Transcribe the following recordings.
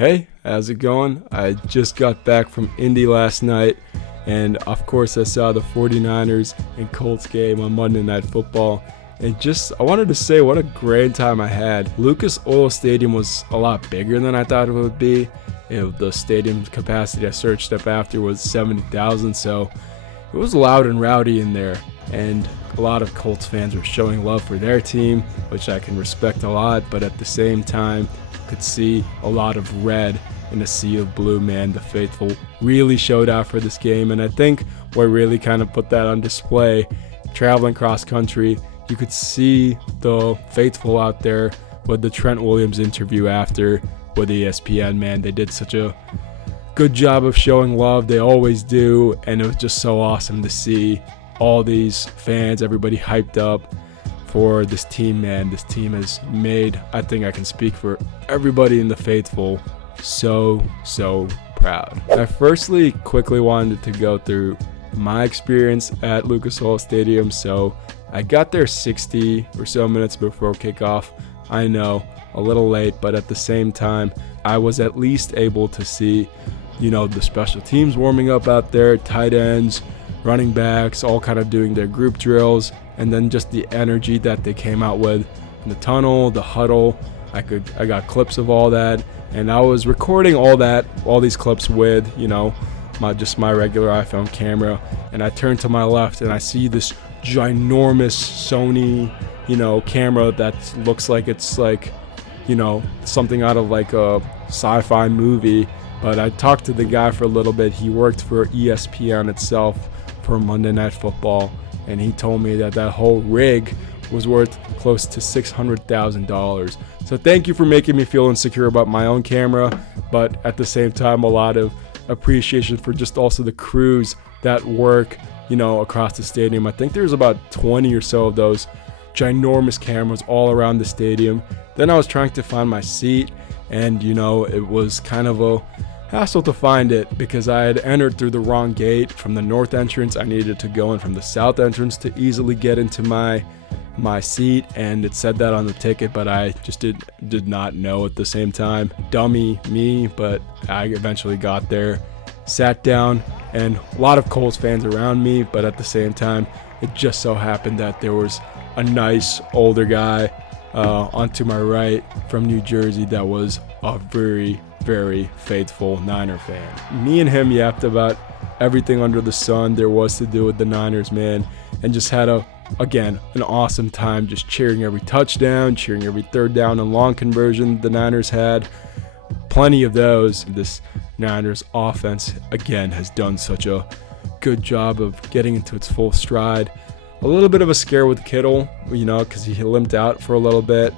Hey, how's it going? I just got back from Indy last night, and of course I saw the 49ers and Colts game on Monday Night Football. And I wanted to say what a great time I had. Lucas Oil Stadium was a lot bigger than I thought it would be. The stadium capacity I searched up after was 70,000, so it was loud and rowdy in there. And a lot of Colts fans were showing love for their team, which I can respect a lot, but at the same time, could see a lot of red in a sea of blue, man. The faithful really showed out for this game, and I think what really kind of put that on display, traveling cross country, you could see the faithful out there with the Trent Williams interview after with ESPN, man. They did such a good job of showing love. They always do, and it was just so awesome to see all these fans, everybody hyped up for this team, man. This team has made, I think I can speak for everybody in the faithful, so proud. I firstly quickly wanted to go through my experience at Lucas Oil Stadium. So I got there 60 or so minutes before kickoff. I know, a little late, but at the same time, I was at least able to see, the special teams warming up out there, tight ends, running backs, all kind of doing their group drills, and then just the energy that they came out with in the tunnel, the huddle. I got clips of all that, and I was recording all these clips with, my regular iPhone camera, and I turned to my left and I see this ginormous Sony, camera that looks like it's like, something out of like a sci-fi movie. But I talked to the guy for a little bit. He worked for ESPN itself for Monday Night Football, and he told me that whole rig was worth close to $600,000. So thank you for making me feel insecure about my own camera, but at the same time, a lot of appreciation for just also the crews that work, across the stadium. I think there's about 20 or so of those ginormous cameras all around the stadium. Then I was trying to find my seat, and it was kind of a hassle to find it because I had entered through the wrong gate from the north entrance. I needed to go in from the south entrance to easily get into my seat, and it said that on the ticket, but I just did not know at the same time. Dummy me, but I eventually got there, sat down, and a lot of Colts fans around me, but at the same time, it just so happened that there was a nice older guy onto my right from New Jersey that was a very, very faithful Niner fan. Me and him yapped about everything under the sun there was to do with the Niners, man, and just had an awesome time just cheering every touchdown, cheering every third down and long conversion the Niners had. Plenty of those. This Niners offense, again, has done such a good job of getting into its full stride. A little bit of a scare with Kittle, because he limped out for a little bit.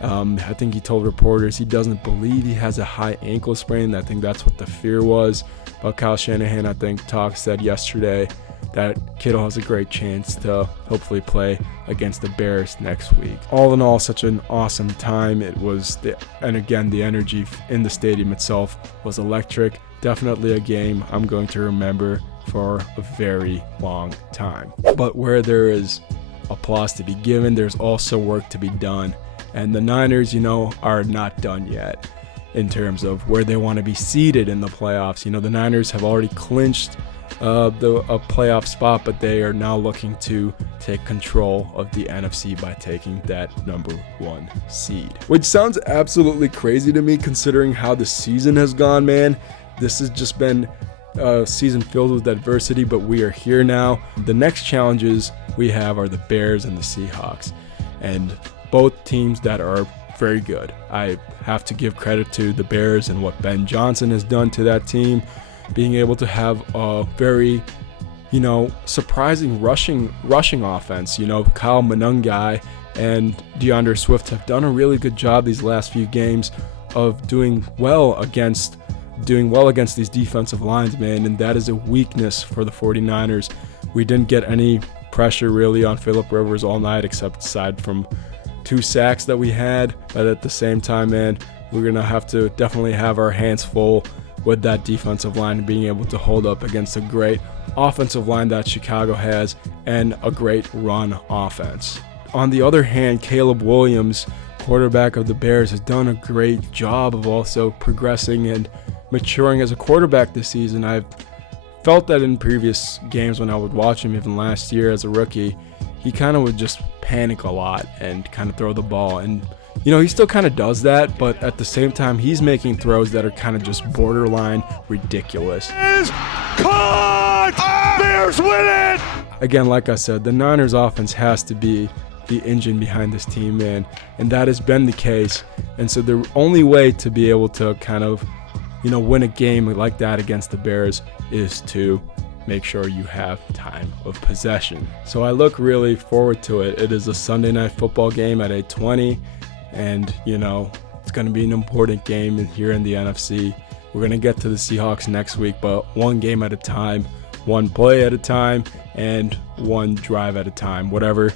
I think he told reporters he doesn't believe he has a high ankle sprain. I think that's what the fear was. But Kyle Shanahan, I think, said yesterday that Kittle has a great chance to hopefully play against the Bears next week. All in all, such an awesome time. It was, and again, the energy in the stadium itself was electric. Definitely a game I'm going to remember for a very long time. But where there is applause to be given, there's also work to be done. And the Niners, are not done yet in terms of where they want to be seated in the playoffs. The Niners have already clinched a playoff spot, but they are now looking to take control of the NFC by taking that number 1 seed. Which sounds absolutely crazy to me considering how the season has gone, man. This has just been a season filled with adversity, but we are here now. The next challenges we have are the Bears and the Seahawks, and both teams that are very good. I have to give credit to the Bears and what Ben Johnson has done to that team, being able to have a very, surprising rushing offense. Kyle Monangai and DeAndre Swift have done a really good job these last few games of doing well against these defensive lines, man, and that is a weakness for the 49ers. We didn't get any pressure really on Phillip Rivers all night, except aside from 2 sacks that we had. But at the same time, man, we're going to have to definitely have our hands full with that defensive line, being able to hold up against a great offensive line that Chicago has and a great run offense. On the other hand, Caleb Williams, quarterback of the Bears, has done a great job of also progressing and maturing as a quarterback this season. I've felt that in previous games when I would watch him, even last year as a rookie, he kind of would just panic a lot and kind of throw the ball. And, he still kind of does that, but at the same time, he's making throws that are kind of just borderline ridiculous. Caught! Bears win it! Again, like I said, the Niners offense has to be the engine behind this team, man, and that has been the case. And so the only way to be able to kind of, win a game like that against the Bears is to make sure you have time of possession. So I look really forward to it. It is a Sunday night football game at 8:20, and it's going to be an important game here in the NFC. We're going to get to the Seahawks next week, but one game at a time, one play at a time, and one drive at a time, whatever.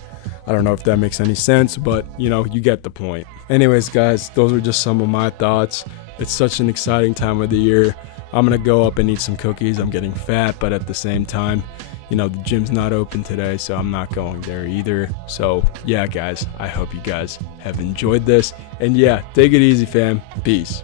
I don't know if that makes any sense, but you get the point. Anyways, guys, those are just some of my thoughts. It's such an exciting time of the year. I'm going to go up and eat some cookies. I'm getting fat, but at the same time, the gym's not open today, so I'm not going there either. So yeah, guys, I hope you guys have enjoyed this. And yeah, take it easy, fam. Peace.